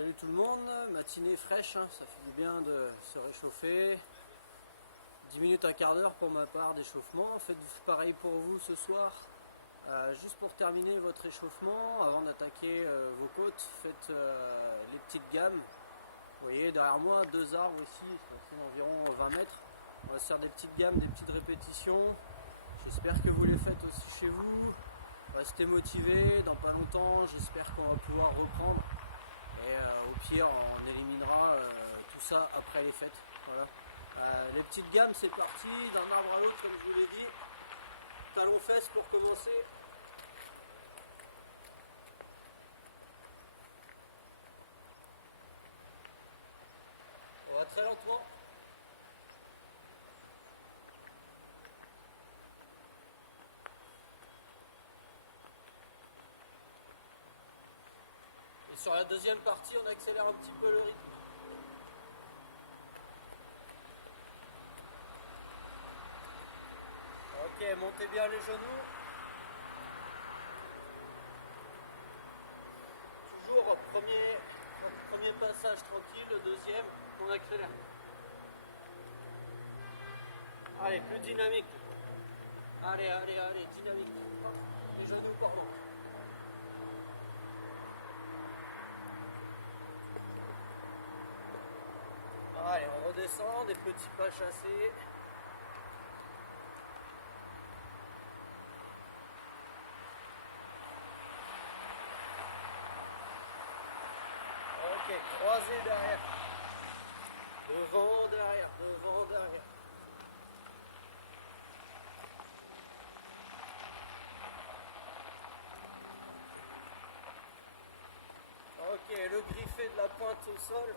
Salut tout le monde, matinée fraîche, hein, ça fait du bien de se réchauffer. 10 minutes, un quart d'heure pour ma part d'échauffement. Faites pareil pour vous ce soir. Juste pour terminer votre échauffement, avant d'attaquer vos côtes, faites les petites gammes. Vous voyez derrière moi, deux arbres ici, ça fait environ 20 mètres. On va se faire des petites gammes, des petites répétitions. J'espère que vous les faites aussi chez vous. Restez motivés, dans pas longtemps, j'espère qu'on va pouvoir reprendre. Et au pire, on éliminera tout ça après les fêtes. Voilà. Les petites gammes, c'est parti, d'un arbre à l'autre, comme je vous l'ai dit. Talons-fesses pour commencer. On va très lentement. Et sur la deuxième partie, on accélère un petit peu le rythme. Ok, montez bien les genoux. Toujours premier passage tranquille, le deuxième, on accélère. Allez, plus dynamique. Allez, dynamique. Les genoux, pardon. Allez, on redescend, des petits pas chassés. Ok, croisé derrière. Devant, derrière, devant, derrière. Ok, le griffé de la pointe au sol.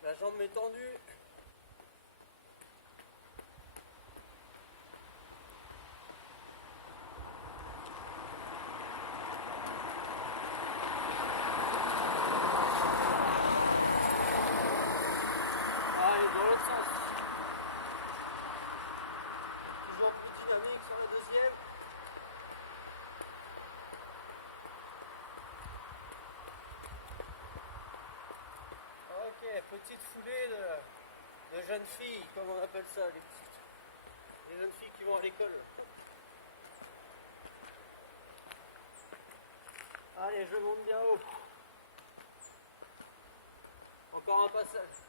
La jambe est tendue. Allez, dans l'autre sens. Toujours plus dynamique sur la deuxième. Ok, petite foulée de jeunes filles, comme on appelle ça, les jeunes filles qui vont à l'école. Allez, je monte bien haut. Encore un passage.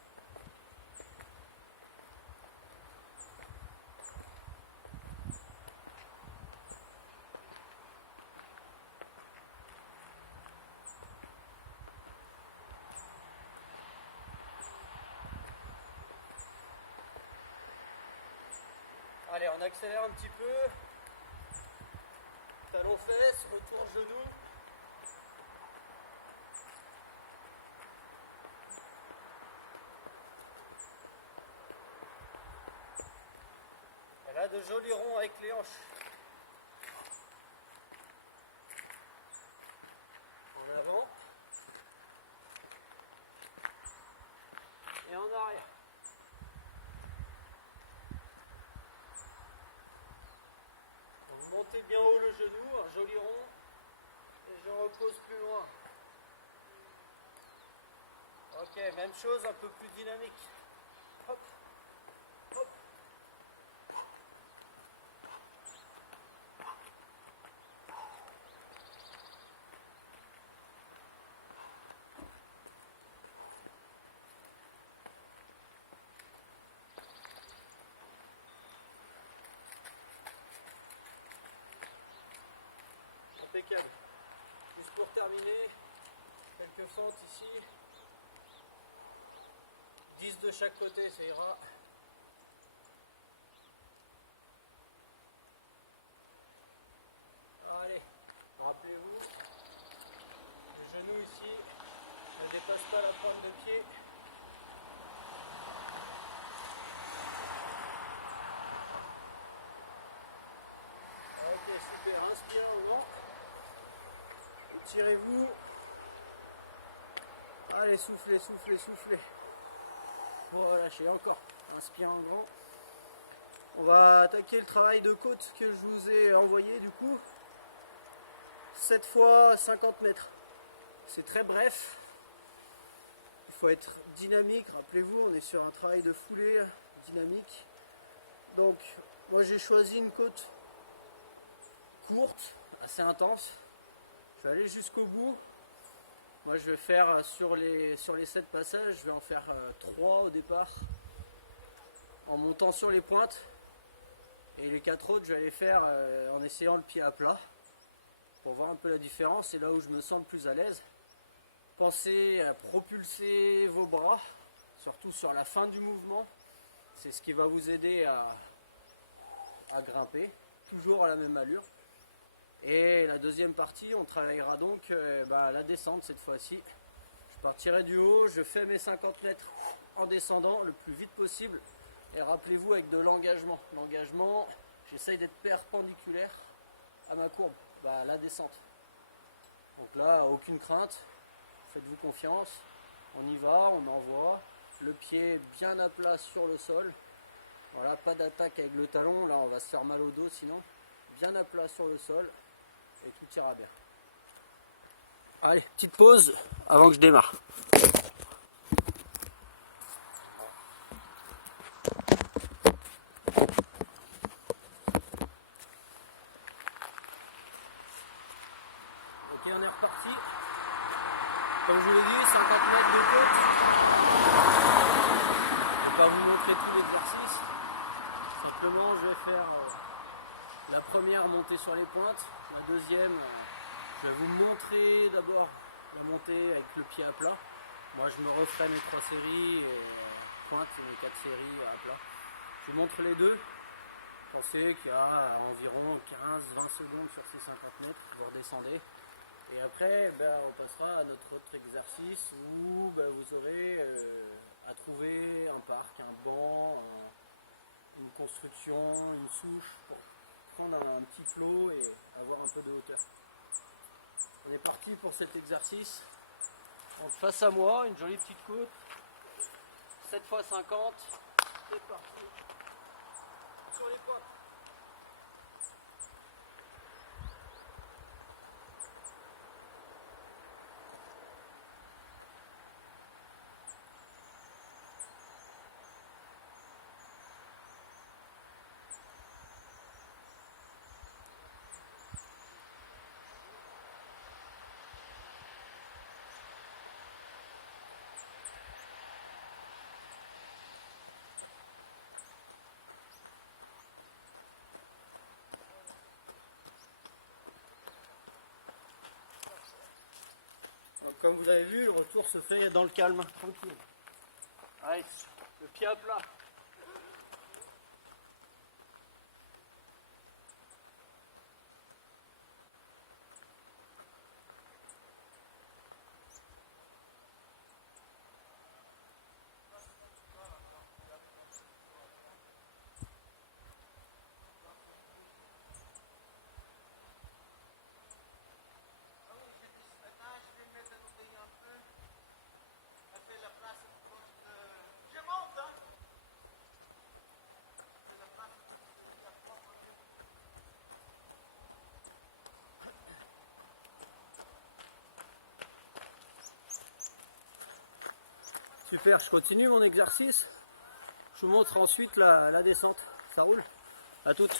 Allez, on accélère un petit peu. Talons fesses, retour genoux. Et là, de jolis ronds avec les hanches. En avant. Et en arrière. Donc, montez bien haut le genou, un joli rond. Et je repose plus loin. Ok, même chose, un peu plus dynamique. Hop, hop. Impeccable. Juste pour terminer, quelques fentes ici. 10 de chaque côté, ça ira. Allez, rappelez-vous, le genou ici ne dépasse pas la pointe de pied. Ok, super, inspirez au vent. Étirez-vous. Allez, soufflez, soufflez, soufflez. Relâchez encore. Inspirez en grand. On va attaquer le travail de côte que je vous ai envoyé du coup. 7 fois 50 mètres. C'est très bref. faut être dynamique. Rappelez-vous, on est sur un travail de foulée dynamique. Donc moi j'ai choisi une côte courte, assez intense. Je vais aller jusqu'au bout. Moi je vais faire sur les 7 passages, je vais en faire 3 au départ, en montant sur les pointes. Et les 4 autres je vais les faire en essayant le pied à plat, pour voir un peu la différence et là où je me sens le plus à l'aise. Pensez à propulser vos bras, surtout sur la fin du mouvement. C'est ce qui va vous aider à grimper, toujours à la même allure. Et la deuxième partie, on travaillera donc la descente cette fois-ci. Je partirai du haut, je fais mes 50 mètres en descendant le plus vite possible. Et rappelez-vous avec de l'engagement. L'engagement, j'essaye d'être perpendiculaire à ma courbe, la descente. Donc là, aucune crainte, faites-vous confiance. On y va, on envoie. Le pied bien à plat sur le sol. Voilà, pas d'attaque avec le talon, là on va se faire mal au dos sinon. Bien à plat sur le sol et tout ira bien. Allez, petite pause avant que je démarre. Ok, on est reparti. Comme je vous l'ai dit, 50 mètres de côte. Je ne vais pas vous montrer tout l'exercice. Simplement, je vais faire la première montée sur les pointes. La deuxième, je vais vous montrer d'abord la montée avec le pied à plat. Moi, je me referai mes 3 séries et pointe et mes 4 séries à plat. Je vous montre les deux. Pensez qu'il y a environ 15-20 secondes sur ces 50 mètres. Vous redescendez. Et après, on passera à notre autre exercice où vous aurez à trouver un parc, un banc, une construction, une souche pour prendre un petit flot et avoir un peu de hauteur. On est parti pour cet exercice. Donc face à moi, une jolie petite côte, 7 x 50, c'est parti. Sur les pointes. Donc, comme vous avez vu, le retour se fait dans le calme, tranquille. Allez, le pied à plat. Super, je continue mon exercice. Je vous montre ensuite la descente. Ça roule? À toutes.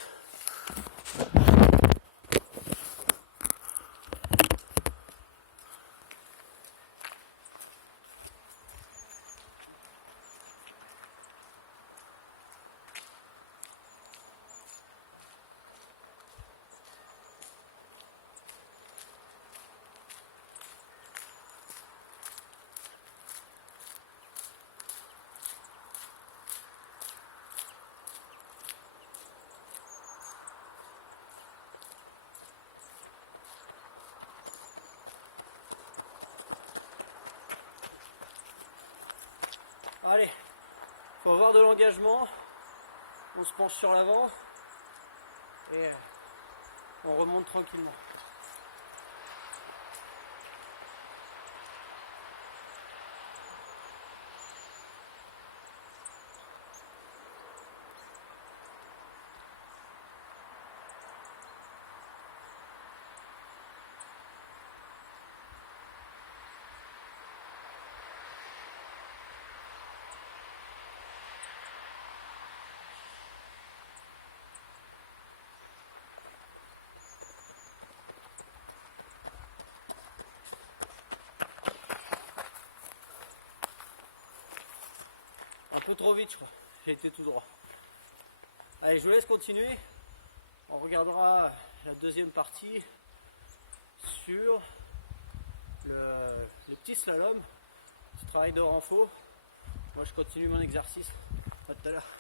Allez, faut avoir de l'engagement. On se penche sur l'avant et on remonte tranquillement. peu trop vite je crois, j'ai été tout droit. Allez, je vous laisse continuer. On regardera la deuxième partie sur le petit slalom, petit travail de renfort. Moi je continue mon exercice. À tout à l'heure.